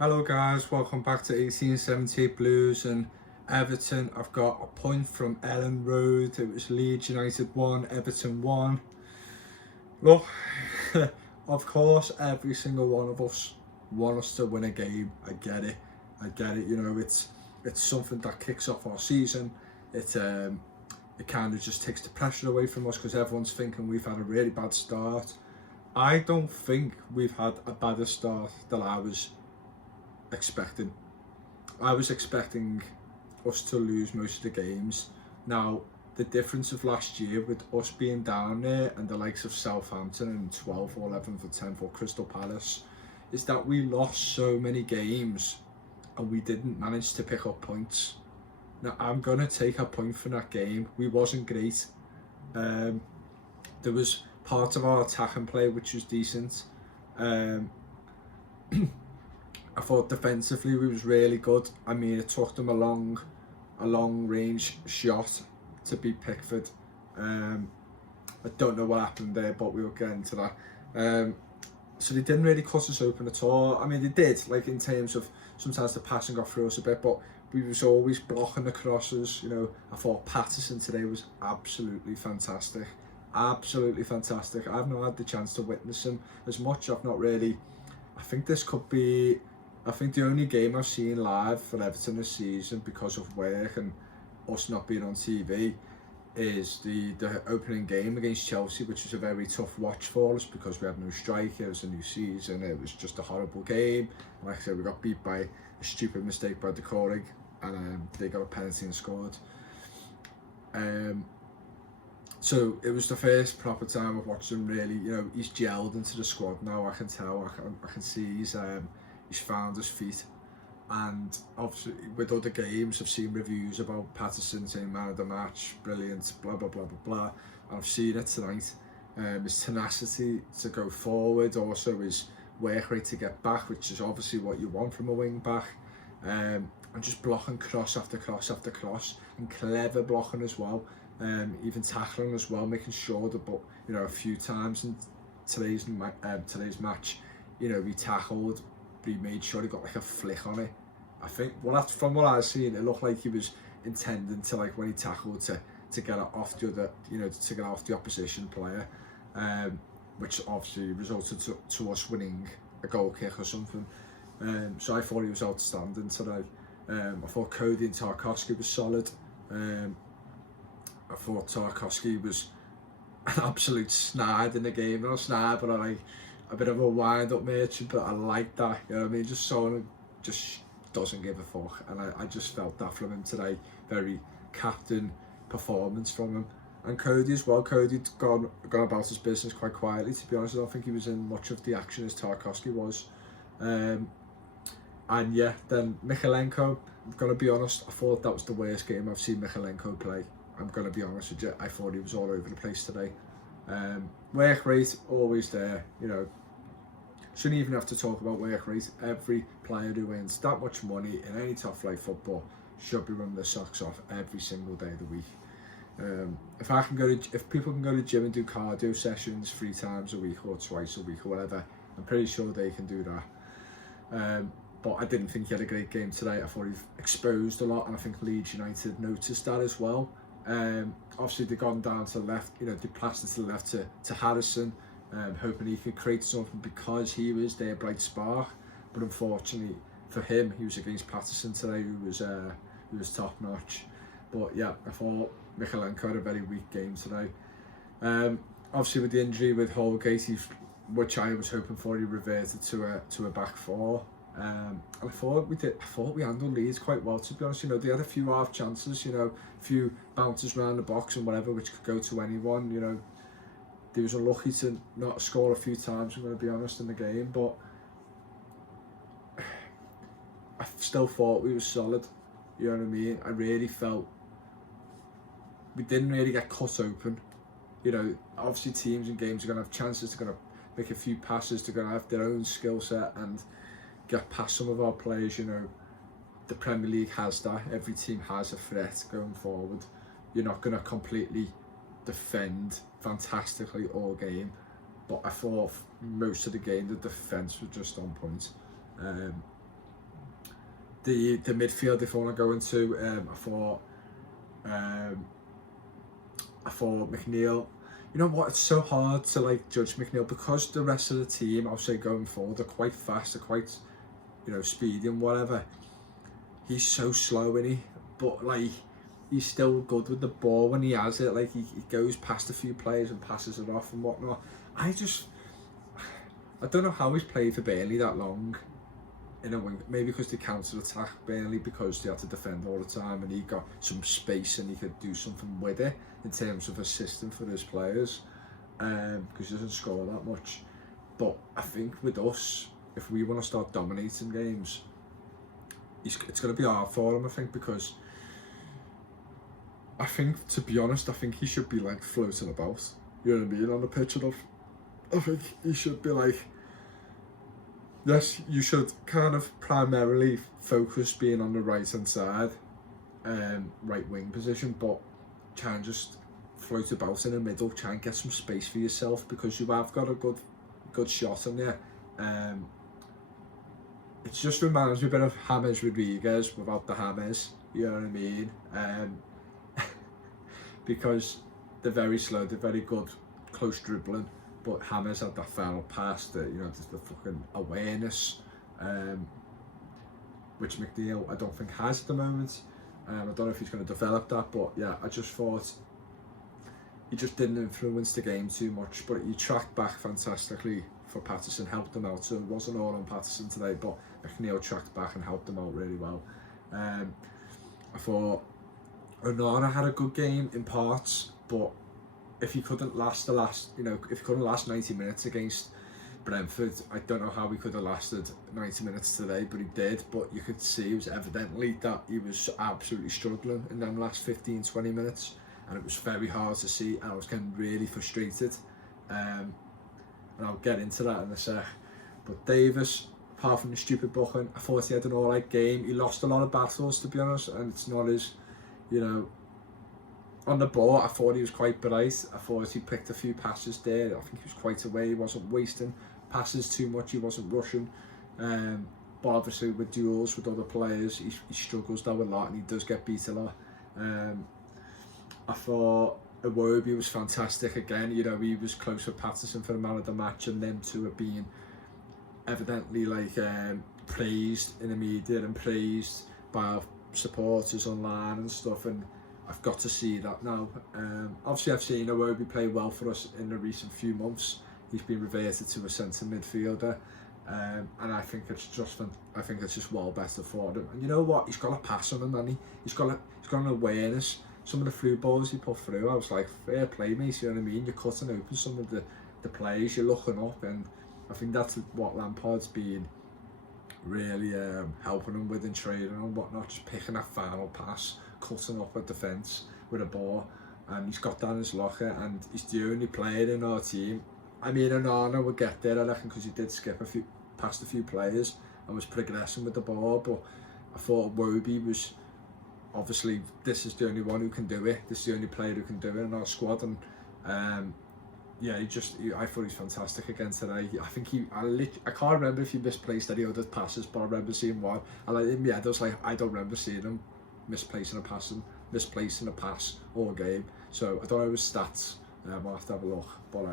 Hello guys, welcome back to 1878 Blues and Everton. I've got a point from Ellen Road. It was Leeds United 1, Everton 1. Look, of course every single one of us want us to win a game. I get it, you know, it's something that kicks off our season. It kind of just takes the pressure away from us because everyone's thinking we've had a really bad start. I don't think we've had a better start than I was expecting. I was expecting us to lose most of the games. Now, the difference of last year with us being down there and the likes of Southampton and 12th or 11th or 10th or Crystal Palace is that we lost so many games and we didn't manage to pick up points. Now, I'm going to take a point from that game. We wasn't great. There was part of our attacking play which was decent. I thought defensively we was really good. I mean, it took them a long range shot to beat Pickford. I don't know what happened there, but we'll get into that. So they didn't really cut us open at all. I mean, they did, like in terms of sometimes the passing got through us a bit, but we was always blocking the crosses. You know, I thought Patterson today was absolutely fantastic. Absolutely fantastic. I've not had the chance to witness him as much. I've not really. I think this could be. I think the only game I've seen live for Everton this season because of work and us not being on TV is the opening game against Chelsea, which was a very tough watch for us because we had no striker. It was a new season. It was just a horrible game. Like I said, we got beat by a stupid mistake by Decorig, and they got a penalty and scored. So it was the first proper time I've watched him really. You know, he's gelled into the squad now. I can tell. I can see he's found his feet. And obviously with other games I've seen reviews about Patterson saying man of the match, brilliant, blah blah blah blah blah, and I've seen it tonight. His tenacity to go forward, also his work rate to get back, which is obviously what you want from a wing back, and just blocking cross after cross after cross, and clever blocking as well, even tackling as well, making sure that, but you know, a few times in today's match, you know, he tackled, but he made sure he got like a flick on it. I think, well, from what I've seen, it looked like he was intending to, like when he tackled, to get it off the other, you know, to get off the opposition player, which obviously resulted to us winning a goal kick or something. So I thought he was outstanding today. I thought Cody and Tarkowski was solid. I thought Tarkowski was an absolute snide in the game. Not a snide, but like a bit of a wind-up merchant, but I like that, you know what I mean? Just someone who just doesn't give a fuck, and I just felt that from him today. Very captain performance from him. And Cody as well. Cody'd gone about his business quite quietly, to be honest. I don't think he was in much of the action as Tarkowski was. And yeah, then Mykolenko, I'm going to be honest, I thought that was the worst game I've seen Mykolenko play. I'm going to be honest with you, I thought he was all over the place today. Work rate, always there, you know. Shouldn't even have to talk about work rate. Every player who wins that much money in any top flight football should be running their socks off every single day of the week. If people can go to the gym and do cardio sessions 3 times a week or twice a week or whatever, I'm pretty sure they can do that. But I didn't think he had a great game today. I thought he exposed a lot, and I think Leeds United noticed that as well. Obviously they've gone down to the left, you know, they passed it to the left to Harrison, hoping he could create something because he was their bright spark. But unfortunately for him, he was against Patterson today, who was top notch. But yeah, I thought Mykolenko had a very weak game today. Obviously with the injury with Holgate, which I was hoping for, he reverted to a back four. I thought we handled Leeds quite well, to be honest. You know, they had a few half chances, you know, a few bounces around the box and whatever, which could go to anyone. You know, they was unlucky to not score a few times, I'm going to be honest, in the game, but I still thought we were solid. You know what I mean? I really felt we didn't really get cut open. You know, obviously teams and games are going to have chances, they're going to make a few passes, they're going to have their own skill set and get past some of our players. You know, the Premier League has that. Every team has a threat going forward. You're not going to completely defend fantastically all game, but I thought most of the game the defence was just on point. the midfield, if I want to go into, I thought McNeil. You know what? It's so hard to like judge McNeil because the rest of the team, I'll say going forward, are quite fast, they're quite, you know, speedy and whatever. He's so slow, isn't he? But like, he's still good with the ball when he has it. Like he goes past a few players and passes it off and whatnot. I don't know how he's played for Burnley that long in a wing. Maybe because they counter-attack Burnley because they had to defend all the time and he got some space and he could do something with it in terms of assisting for his players, because he doesn't score that much. But I think with us, if we want to start dominating games, it's going to be hard for him, I think, because I think, to be honest, I think he should be like floating about, you know what I mean, on the pitch enough. I think he should be like, yes, you should kind of primarily focus being on the right hand side, right wing position, but try and just float about in the middle, try and get some space for yourself, because you have got a good shot in there. It just reminds me a bit of James Rodriguez without the James, you know what I mean? Because they're very slow, they're very good close dribbling, but James had that final pass, that, you know, just the fucking awareness, which McNeil I don't think has at the moment. I don't know if he's going to develop that, but yeah, I just thought he just didn't influence the game too much, but he tracked back fantastically for Patterson, helped him out, so it wasn't all on Patterson today, but McNeil tracked back and helped him out really well. I thought Onana had a good game in parts, but if he couldn't last if he couldn't last 90 minutes against Brentford, I don't know how he could have lasted 90 minutes today, but he did. But you could see it was evidently that he was absolutely struggling in them last 15-20 minutes, and it was very hard to see, and I was getting really frustrated, and I'll get into that in a sec. But Davis, apart from the stupid booking, I thought he had an alright game. He lost a lot of battles, to be honest, and it's not as, you know, on the ball, I thought he was quite bright. I thought he picked a few passes there. I think he was quite away. He wasn't wasting passes too much. He wasn't rushing. But obviously with duels with other players, he struggles though a lot, and he does get beat a lot. I thought Iwobi was fantastic again. You know, he was close with Patterson for the man of the match, and them two are being evidently like praised in the media and praised by our supporters online and stuff, and I've got to see that now. Obviously I've seen Iwobi play well for us in the recent few months. He's been reverted to a centre midfielder, and I think it's just well better for him. And you know what? He's got a pass on him, and he's got an awareness. Some of the through balls he put through, I was like, fair play, mate. You know what I mean? You're cutting open some of the players. You're looking up, and I think that's what Lampard's been really helping him with in training and whatnot. Just picking that final pass, cutting up a defence with a ball, and he's got that in his locker, and he's the only player in our team. I mean, Onana would get there, I reckon, because he did skip past a few players and was progressing with the ball, but I thought Iwobi was, obviously, this is the only one who can do it. This is the only player who can do it in our squad, and yeah, I thought he's fantastic again today. I think I can't remember if he misplaced any other passes, but I remember seeing one. And in my head, I was like, I don't remember seeing him misplacing a pass all game. So I don't know his stats. I'll have to have a look, but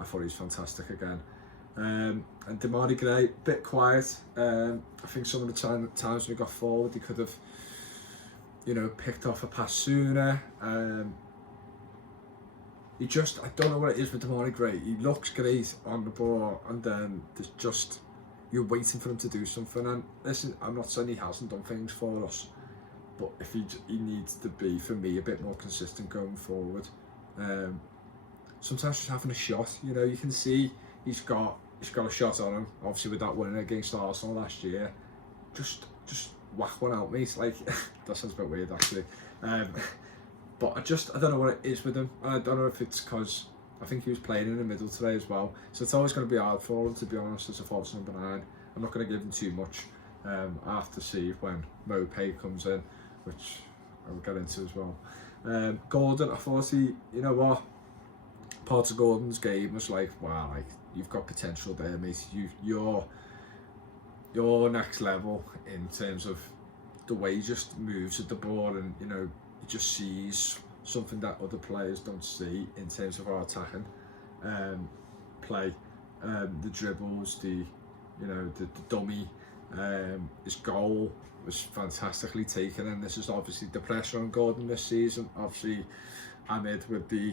I thought he was fantastic again. And Damari Gray, bit quiet. I think some of the times when he got forward, he could have, you know, picked off a pass sooner. I don't know what it is with Damari Gray. He looks great on the ball, and then there's just, you're waiting for him to do something. And listen, I'm not saying he hasn't done things for us, but if he needs to be, for me, a bit more consistent going forward. Sometimes just having a shot, you know, you can see he's got a shot on him. Obviously with that win against Arsenal last year, just whack one out, mate. Like, that sounds a bit weird actually. But I don't know what it is with him. I don't know if it's because I think he was playing in the middle today as well. So it's always going to be hard for him, to be honest, as a false number 9. I'm not going to give him too much. I have to see when Mopay comes in, which I will get into as well. Gordon, I thought you know what? Part of Gordon's game was like, wow, like, you've got potential there, mate. You're next level in terms of the way he just moves at the ball, and you know, he just sees something that other players don't see in terms of our attacking play. The dribbles, the dummy, his goal was fantastically taken, and this is obviously the pressure on Gordon this season. Obviously, amid with the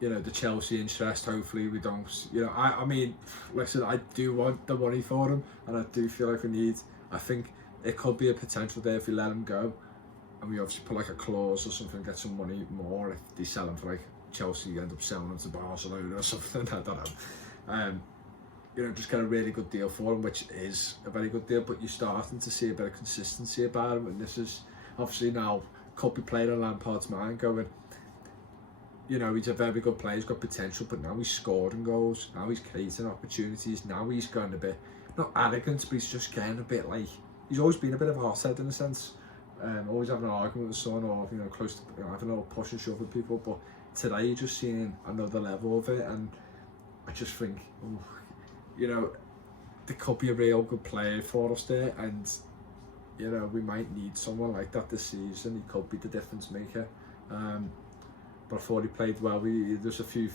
the Chelsea interest. Hopefully we don't, I mean, listen, I do want the money for him, and I do feel like I think it could be a potential there if we let him go, and we obviously put like a clause or something, get some money more if they sell him for like Chelsea, end up selling him to Barcelona or something, I don't know. Just get a really good deal for him, which is a very good deal, but you're starting to see a bit of consistency about him, and this is obviously now could be playing on Lampard's mind going, he's a very good player, he's got potential, but now he's scoring goals, now he's creating opportunities, now he's going a bit, not arrogant, but he's just getting a bit like, he's always been a bit of a hothead in a sense, always having an argument with son, or close to having a little push and shove with people, but today you're just seeing another level of it, and I just think, there could be a real good player for us there, and we might need someone like that this season. He could be the difference maker. But I thought he played well. There's a few,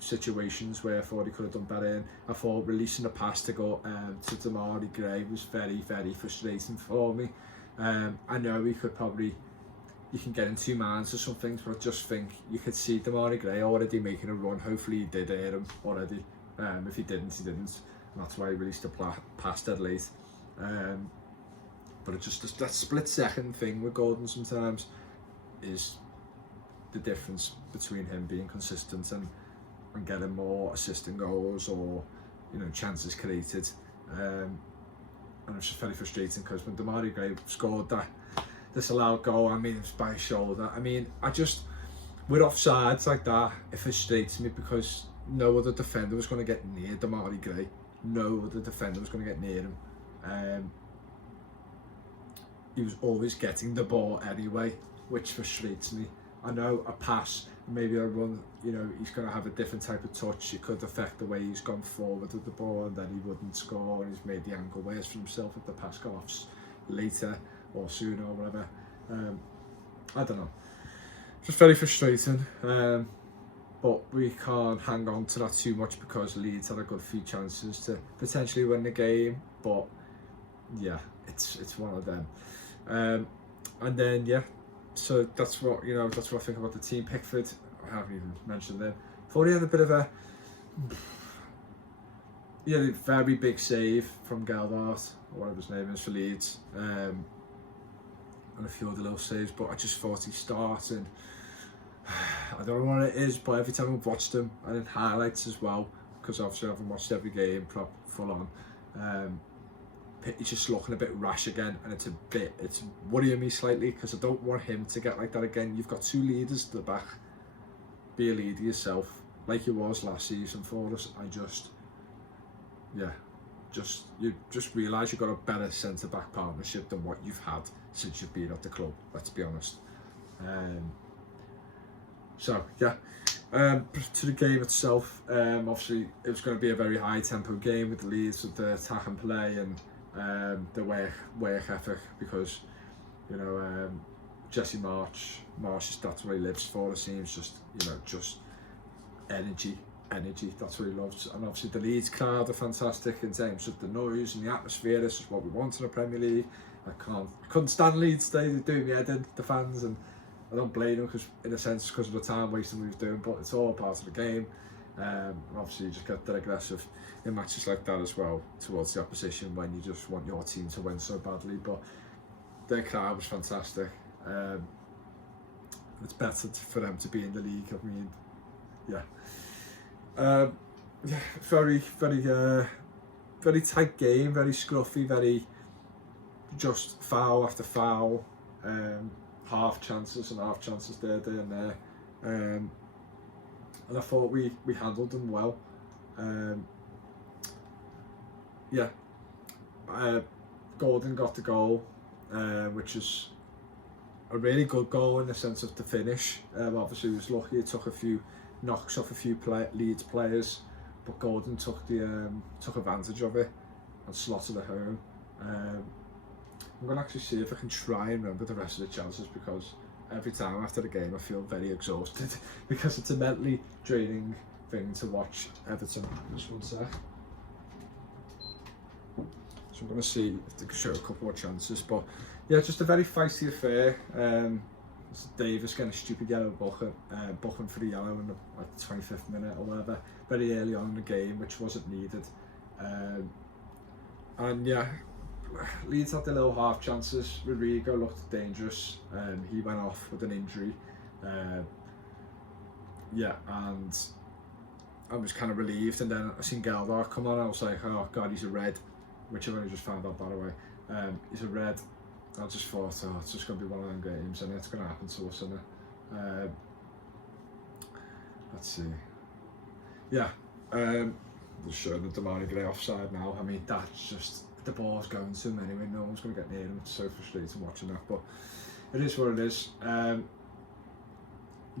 situations where I thought he could have done better in. I thought releasing the pass to go to Damari Gray was very, very frustrating for me. I know you can get in two minds or some things, but I just think you could see Damari Gray already making a run. Hopefully he did hear him already. If he didn't, he didn't. And that's why he released the pass dead late. But it's just that split second thing with Gordon sometimes is the difference between him being consistent and getting more assisting goals or chances created, and it's just very frustrating because when Damari Gray scored that disallowed goal, I mean, it was by his shoulder. I mean, with offsides like that, it frustrates me because no other defender was going to get near Damari Gray. No other defender was going to get near him. He was always getting the ball anyway, which frustrates me. I know a pass, maybe a run, he's going to have a different type of touch. It could affect the way he's gone forward with the ball, and then he wouldn't score, and he's made the angle worse for himself if the pass got off later or sooner or whatever. I don't know. Just very frustrating. But we can't hang on to that too much because Leeds had a good few chances to potentially win the game. But yeah, it's one of them. And then so that's what that's what I think about the team. Pickford, I haven't even mentioned them. Thought he had a bit of a very big save from Geldart, or whatever his name is, for Leeds, and a few other little saves. But I just thought he started. I don't know what it is, but every time I've watched him, and in highlights as well, because obviously I haven't watched every game full on, he's just looking a bit rash again, and it's worrying me slightly because I don't want him to get like that again. You've got two leaders at the back. Be a leader yourself, like you was last season for us. You just realise you've got a better centre-back partnership than what you've had since you've been at the club, let's be honest. To the game itself, obviously it was going to be a very high tempo game with the Leeds, with the attack and play and the work ethic, because Jesse Marsh, that's what he lives for. It seems just energy, that's what he loves. And obviously the Leeds crowd are fantastic in terms of the noise and the atmosphere. This is what we want in the Premier League. I couldn't stand Leeds today. They do me head in, the fans, and I don't blame them in a sense because of the time wasting we was doing, but it's all part of the game. Obviously you just get that aggressive in matches like that as well towards the opposition when you just want your team to win so badly. But their crowd was fantastic. It's better for them to be in the league. I mean, very, very, very tight game, very scruffy, very just foul after foul, half chances and there and there, and I thought we handled them well. Gordon got the goal, which is a really good goal in the sense of the finish. Obviously he was lucky, he took a few knocks off a few Leeds players, but Gordon took advantage of it and slotted it home. I'm going to actually see if I can try and remember the rest of the chances, because every time after the game I feel very exhausted because it's a mentally draining thing to watch Everton. Just one sec. So I'm going to see if they can show a couple more chances, but yeah, just a very feisty affair. Davis getting a stupid yellow booking for the yellow in the 25th minute or whatever, very early on in the game, which wasn't needed. And yeah, Leeds had their little half chances. Rodrigo looked dangerous. He went off with an injury. Yeah, and I was kind of relieved. And then I seen Geldar come on. I was like, oh god, he's a red, which I've only just found out, by the way. He's a red. I just thought, oh, it's just going to be one of them games, and it's going to happen to us, isn't it? Let's see. Yeah, just showing the Damari Gray offside now. I mean, that's just, the ball's going to him anyway. No one's going to get near him. It's so frustrating watching that, but it is what it is.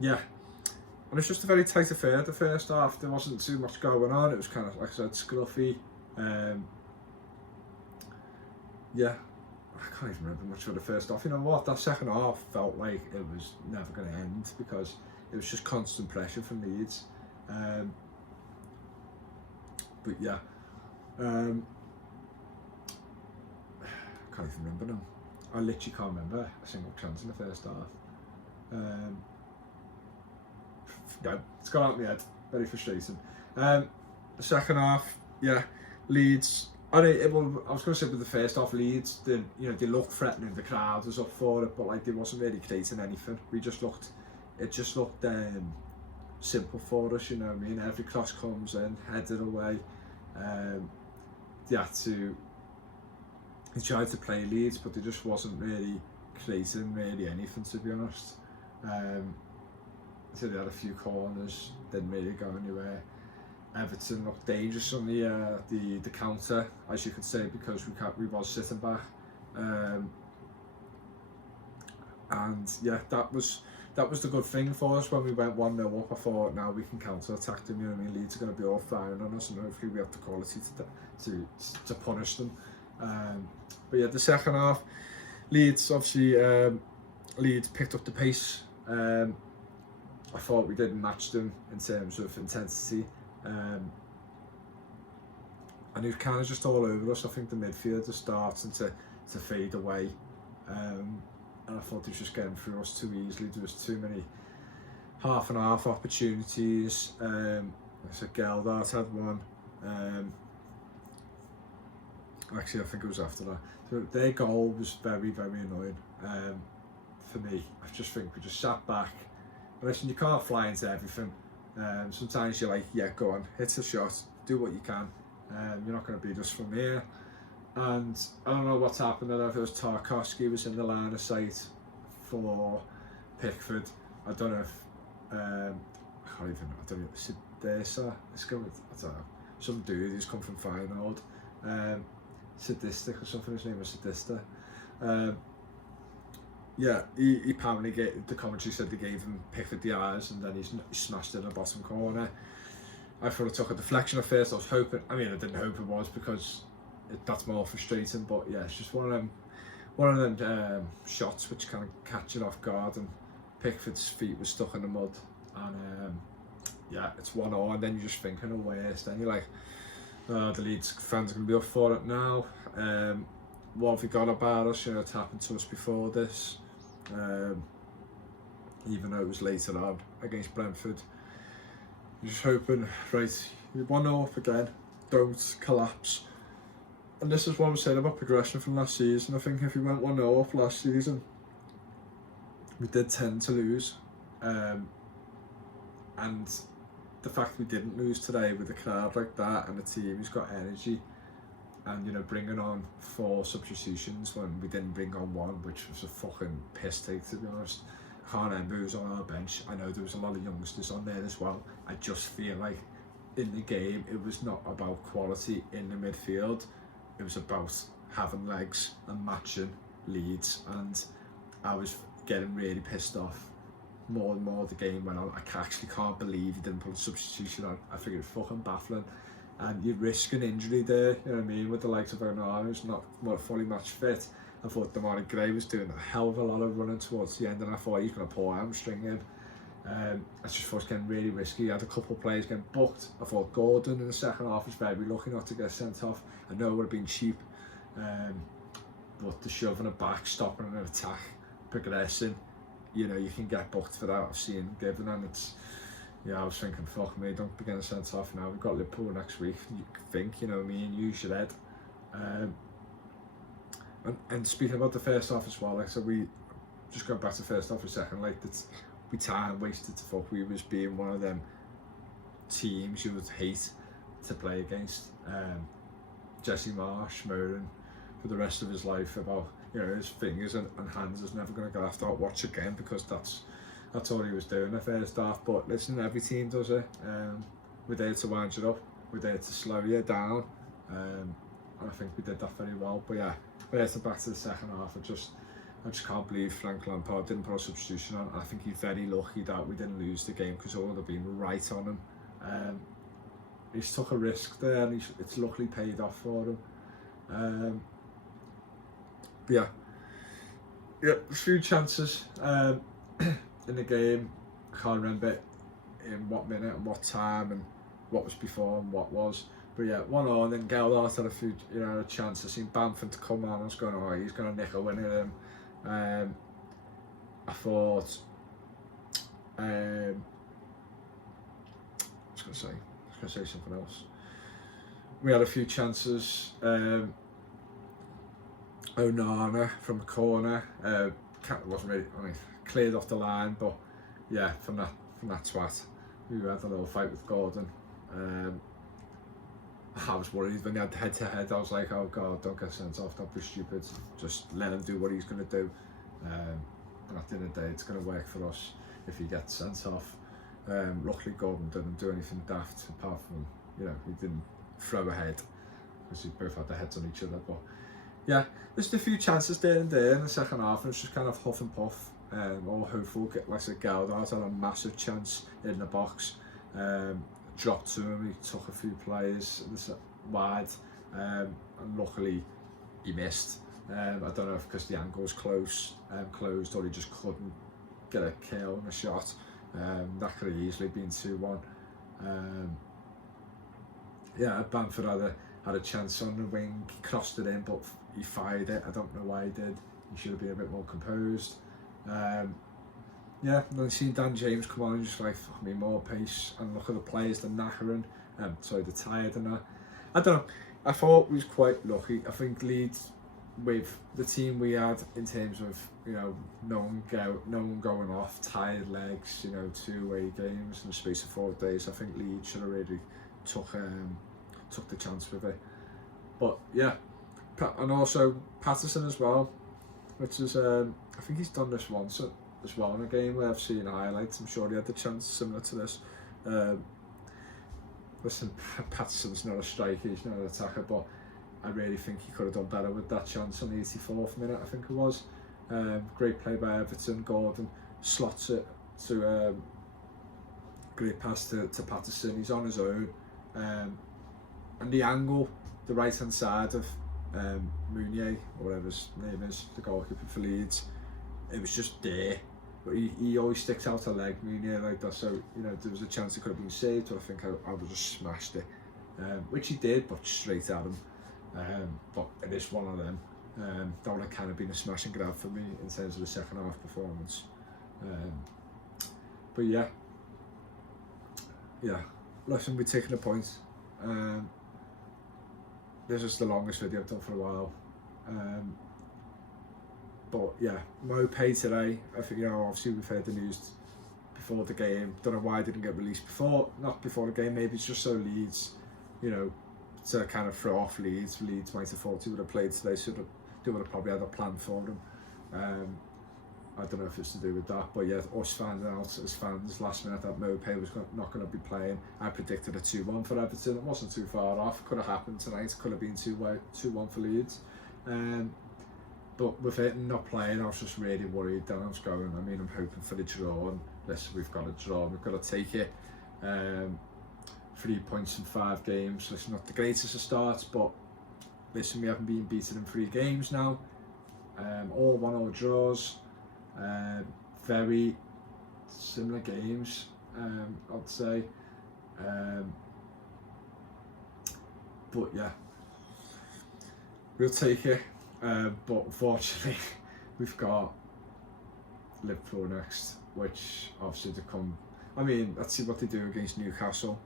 Yeah, and it's just a very tight affair. The first half, there wasn't too much going on. It was kind of, like I said, scruffy. Yeah. I can't even remember much of the first half. You know what? That second half felt like it was never going to end, because it was just constant pressure from Leeds. But yeah, can't even remember now. I literally can't remember a single chance in the first half. No, it's gone out of my head. Very frustrating. The second half, yeah, Leeds. I was going to say with the first half, Leeds, they looked threatening, the crowd was up for it, but like they wasn't really creating anything. It just looked simple for us, you know what I mean? Every cross comes in, headed away. They tried to play Leeds, but they just wasn't really creating really anything, to be honest. So they had a few corners, didn't really go anywhere. Everton looked dangerous on the counter, as you could say, because we was sitting back, and yeah, that was the good thing for us when we went 1-0 up. I thought, now we can counter attack them. You know what I mean? Leeds are going to be all firing on us, and hopefully we have the quality to punish them. But yeah, the second half, Leeds picked up the pace. I thought we didn't match them in terms of intensity. And he was kind of just all over us. I think the midfield was starting to fade away, and I thought he was just getting through us too easily. There was too many half and half opportunities. So Geldart had one. Actually, I think it was after that. So their goal was very, very annoying for me. I just think we just sat back. And listen, you can't fly into everything. Sometimes you're like, yeah, go on, hit a shot, do what you can. You're not going to beat us from here. And I don't know what's happened. I don't know if it was Tarkowski was in the line of sight for Pickford. I don't know if I can't even. I don't know. Sidesa. I don't know. Some dude who's come from Feyenoord. Sadistic or something. His name was Sadista. Yeah, he apparently the commentary said they gave him Pickford the eyes, and then he smashed it in the bottom corner. I thought it took a deflection at first. I was hoping. I mean, I didn't hope it was, because that's more frustrating. But yeah, it's just one of them shots which kind of catch it off guard, and Pickford's feet were stuck in the mud, and yeah, it's 1-0, and then you're just thinking of worse. Then you're like, oh, the Leeds fans are going to be up for it now. What have we got about us? You know, it's happened to us before this. Even though it was later on against Brentford. You're just hoping, right, you 1-0 up again, don't collapse. And this is what I'm saying about progression from last season. I think if we went 1-0 up last season, we did tend to lose. And the fact we didn't lose today with a crowd like that and a team who's got energy, and you know, bringing on 4 substitutions when we didn't bring on 1, which was a fucking piss take, to be honest. I can't remember who was on our bench. I know there was a lot of youngsters on there as well. I just feel like in the game it was not about quality in the midfield, it was about having legs and matching Leeds, and I was getting really pissed off more and more the game went on. I actually can't believe he didn't put a substitution on. I think it's fucking baffling. And you risk an injury there, you know what I mean, with the likes of Onana, who's not fully match fit, I thought Damari Gray was doing a hell of a lot of running towards the end, and I thought he's going to pull hamstring him. I just thought it was getting really risky. He had a couple of players getting booked. I thought Gordon in the second half was very lucky not to get sent off. I know it would have been cheap, but the shoving it back, stopping an attack, progressing, you know, you can get booked for that. I've seen given, and it's, yeah, I was thinking, fuck me, don't be getting sent off now. We've got Liverpool next week. You think, you know, me and use your head. And speaking about the first half as well, like, so we just going back to the first half for a second, like, that's, we time wasted to fuck. We was being one of them teams you would hate to play against. Jesse Marsh moaning for the rest of his life about, you know, his fingers and hands is never going to go after that watch again, because that's all he was doing the first half. But listen, every team does it. We're there to wind you up, we're there to slow you down, and I think we did that very well. But yeah, back to the second half, I just can't believe Frank Lampard didn't put a substitution on. I think he's very lucky that we didn't lose the game, because it would have been right on him. He's took a risk there, and it's luckily paid off for him. Yeah, a few chances in the game. I can't remember in what minute and what time and what was before and what was. But yeah, 1-0, and then Geldart had a few, you know, a chance. I seen Bamford to come on. I was going, oh, he's going to nick a win at him. I thought, I was going to say something else. We had a few chances. Onana from a corner, wasn't really, I mean, cleared off the line, but yeah, from that twat, we had a little fight with Gordon. I was worried when he had head to head. I was like, oh god, don't get sent off, don't be stupid, just let him do what he's going to do. And at the end of the day, it's going to work for us if he gets sent off. Luckily Gordon didn't do anything daft, apart from, you know, he didn't throw a head, because they both had their heads on each other. But yeah, there's a few chances there and there in the second half, and it's just kind of huff and puff. All hopeful. Like I said, Geldart had a massive chance in the box. Dropped to him, he took a few players wide, and luckily he missed. I don't know if because the angle was closed, or he just couldn't get a kill in a shot. That could have easily been 2-1. Yeah, Bamford had a chance on the wing, he crossed it in, but he fired it. I don't know why he did. He should have been a bit more composed. Yeah, and then seeing Dan James come on and just like, fuck me, more pace, and look at the players, they're knackering, they're tired and that. I don't know, I thought we was quite lucky. I think Leeds, with the team we had in terms of, you know, no one going off, tired legs, you know, 2 away games in the space of 4 days, I think Leeds should have really took the chance with it. But yeah, and also Patterson as well, which is, I think he's done this once as well in a game where I've seen highlights. I'm sure he had the chance similar to this. Listen, Patterson's not a striker, he's not an attacker, but I really think he could have done better with that chance on the 84th minute, I think it was. Great play by Everton. Gordon slots it to great pass to Patterson. He's on his own, and the angle, the right hand side of Mounier, or whatever his name is, the goalkeeper for Leeds, it was just there. But he always sticks out a leg, Mounier, like that. So, you know, there was a chance it could have been saved, or I think I would have just smashed it, which he did, but straight at him. But it is one of them. That would have kind of been a smash and grab for me in terms of the second half performance. But yeah, listen, we're taking a point. This is the longest video I've done for a while. But yeah, Mopay today, I think, you know, obviously we've heard the news before the game. Don't know why it didn't get released not before the game. Maybe it's just so Leeds, you know, to kind of throw off Leeds. Leeds might have thought he would have played today, so they would have probably had a plan for him. I don't know if it's to do with that, but yeah, us finding out as fans last minute that Mopay was not going to be playing. I predicted a 2-1 for Everton. It wasn't too far off. Could have happened tonight. Could have been 2-1 for Leeds. But with it not playing, I was just really worried that I was going. I mean, I'm hoping for the draw, and listen, we've got a draw. We've got to take it. 3 points in 5 games. Listen, not the greatest of starts, but listen, we haven't been beaten in 3 games now. All 1-1 draws, very similar games, I'd say. But yeah, we'll take it. But unfortunately, we've got Liverpool next, which obviously to come. I mean, let's see what they do against Newcastle.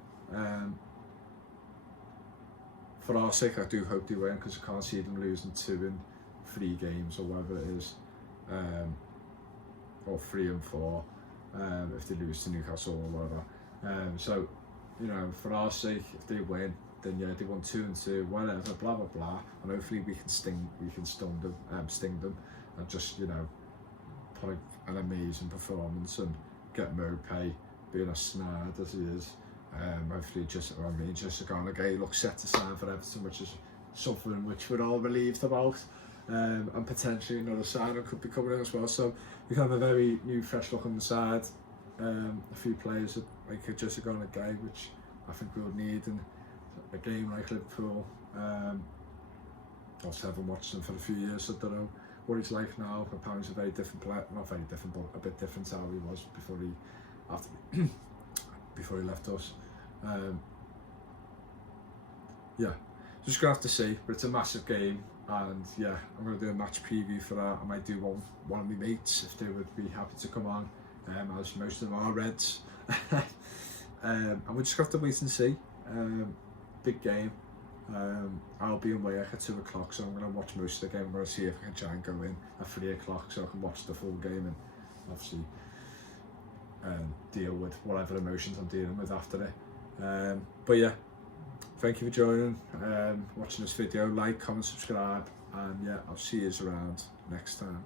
For our sake, I do hope they win, because I can't see them losing 2 in 3 games or whatever it is, or 3 and 4 if they lose to Newcastle or whatever. So, you know, for our sake, if they win, then yeah, they won 2 and 2, whatever, blah blah blah, and hopefully we can sting them, and just, you know, put an amazing performance and get Mopay being as snared as he is. Hopefully just going to look set to sign for Everton, which is something which we're all relieved about, and potentially another signing could be coming in as well. So we have a very new, fresh look on the side. A few players that like just going to go, which I think we'll need in a game like Liverpool. Also haven't watched him for a few years, so I don't know what he's like now. Apparently he's a very different player, not very different, but a bit different to how he was before he left us. Yeah, just gonna have to see, but it's a massive game, and yeah, I'm gonna do a match preview for that. I might do one of my mates if they would be happy to come on, as most of them are Reds. And we'll just have to wait and see. Big game. I'll be in work at 2 o'clock, so I'm going to watch most of the game. I'm going to see if I can try and go in at 3 o'clock so I can watch the full game and obviously deal with whatever emotions I'm dealing with after it. But yeah, thank you for joining, watching this video. Like, comment, subscribe, and yeah, I'll see you around next time.